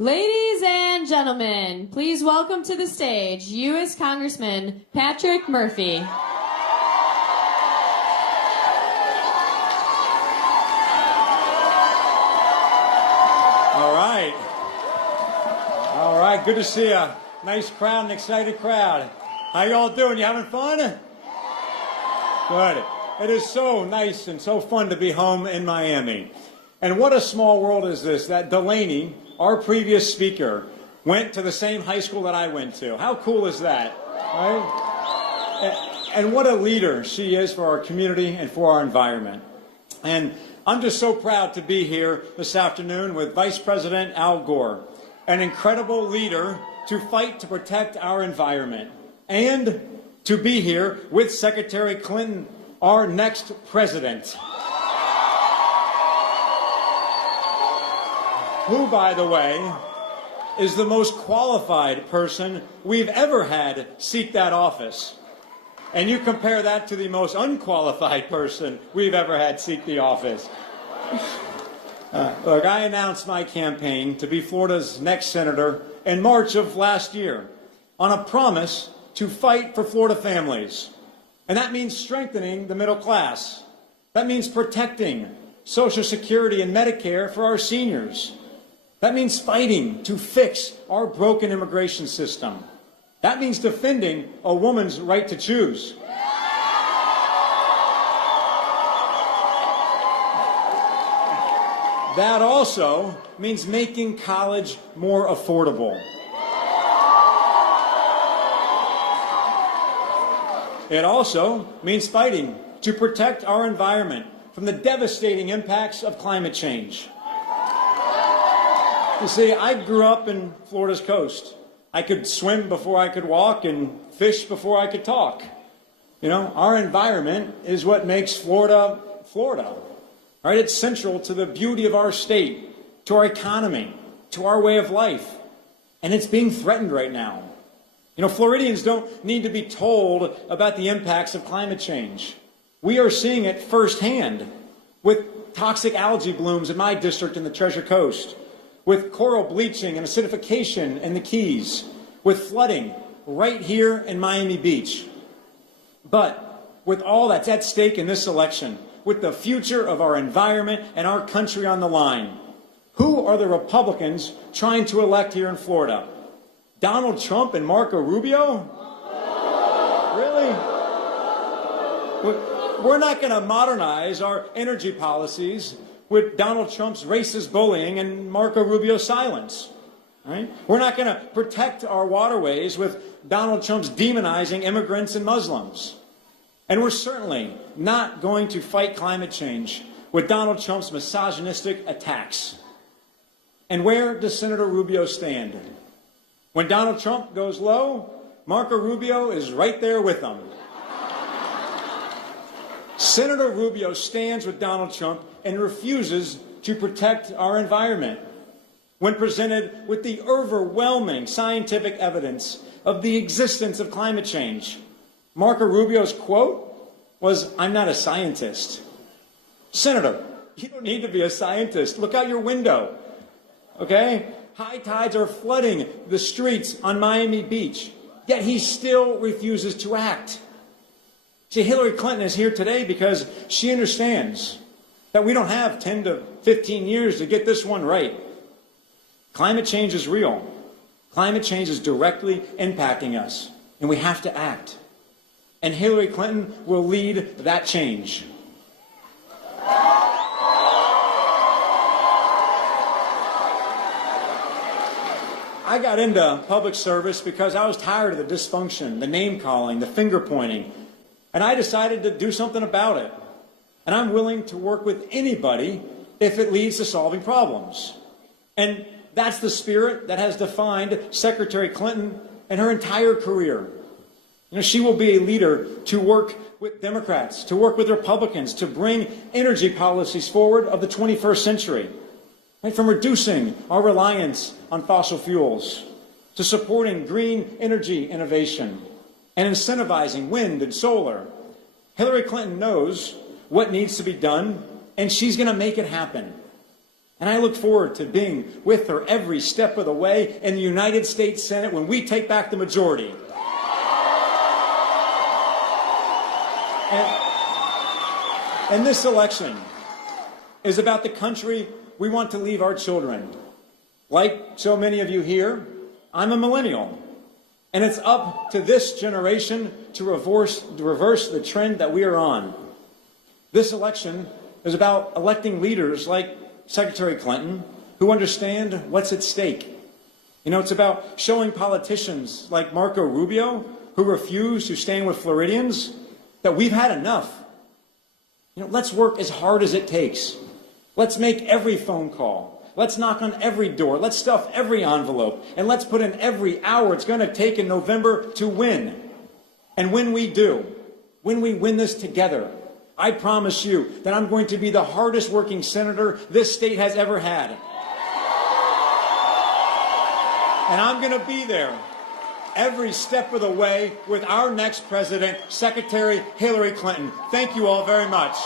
Ladies and gentlemen, please welcome to the stage U.S. Congressman Patrick Murphy. All right, good to see a nice crowd, an excited crowd. How y'all doing? You having fun? Good. It is so nice and so fun to be home in Miami. And what a small world is this, that Delaney, our previous speaker, went to the same high school that I went to. How cool is that, right? And what a leader she is for our community and for our environment. And I'm just so proud to be here this afternoon with Vice President Al Gore, an incredible leader to fight to protect our environment, and to be here with Secretary Clinton, our next president, who, by the way, is the most qualified person we've ever had seek that office. And you compare that to the most unqualified person we've ever had seek the office. Look, I announced my campaign to be Florida's next senator in March of last year on a promise to fight for Florida families. And that means strengthening the middle class. That means protecting Social Security and Medicare for our seniors. That means fighting to fix our broken immigration system. That means defending a woman's right to choose. That also means making college more affordable. It also means fighting to protect our environment from the devastating impacts of climate change. You see, I grew up in Florida's coast. I could swim before I could walk and fish before I could talk. You know, our environment is what makes Florida, Florida. Right? It's central to the beauty of our state, to our economy, to our way of life. And it's being threatened right now. You know, Floridians don't need to be told about the impacts of climate change. We are seeing it firsthand with toxic algae blooms in my district in the Treasure Coast, with coral bleaching and acidification in the Keys, with flooding right here in Miami Beach. But with all that's at stake in this election, with the future of our environment and our country on the line, who are the Republicans trying to elect here in Florida? Donald Trump and Marco Rubio? Really? We're not going to modernize our energy policies with Donald Trump's racist bullying and Marco Rubio's silence. Right? We're not going to protect our waterways with Donald Trump's demonizing immigrants and Muslims. And we're certainly not going to fight climate change with Donald Trump's misogynistic attacks. And where does Senator Rubio stand? When Donald Trump goes low, Marco Rubio is right there with him. Senator Rubio stands with Donald Trump and refuses to protect our environment. When presented with the overwhelming scientific evidence of the existence of climate change, Marco Rubio's quote was, "I'm not a scientist." Senator, you don't need to be a scientist. Look out your window, okay? High tides are flooding the streets on Miami Beach, yet he still refuses to act. See, Hillary Clinton is here today because she understands that we don't have 10 to 15 years to get this one right. Climate change is real. Climate change is directly impacting us, and we have to act. And Hillary Clinton will lead that change. I got into public service because I was tired of the dysfunction, the name calling, the finger pointing, and I decided to do something about it. And I'm willing to work with anybody if it leads to solving problems. And that's the spirit that has defined Secretary Clinton and her entire career. You know, she will be a leader to work with Democrats, to work with Republicans, to bring energy policies forward of the 21st century. Right, from reducing our reliance on fossil fuels to supporting green energy innovation and incentivizing wind and solar. Hillary Clinton knows what needs to be done, and she's going to make it happen. And I look forward to being with her every step of the way in the United States Senate when we take back the majority. And this election is about the country we want to leave our children. Like so many of you here, I'm a millennial. And it's up to this generation to reverse the trend that we are on. This election is about electing leaders like Secretary Clinton who understand what's at stake. You know, it's about showing politicians like Marco Rubio who refuse to stand with Floridians that we've had enough. You know, let's work as hard as it takes. Let's make every phone call. Let's knock on every door. Let's stuff every envelope. And let's put in every hour it's going to take in November to win. And when we do, when we win this together, I promise you that I'm going to be the hardest working senator this state has ever had. And I'm going to be there every step of the way with our next president, Secretary Hillary Clinton. Thank you all very much.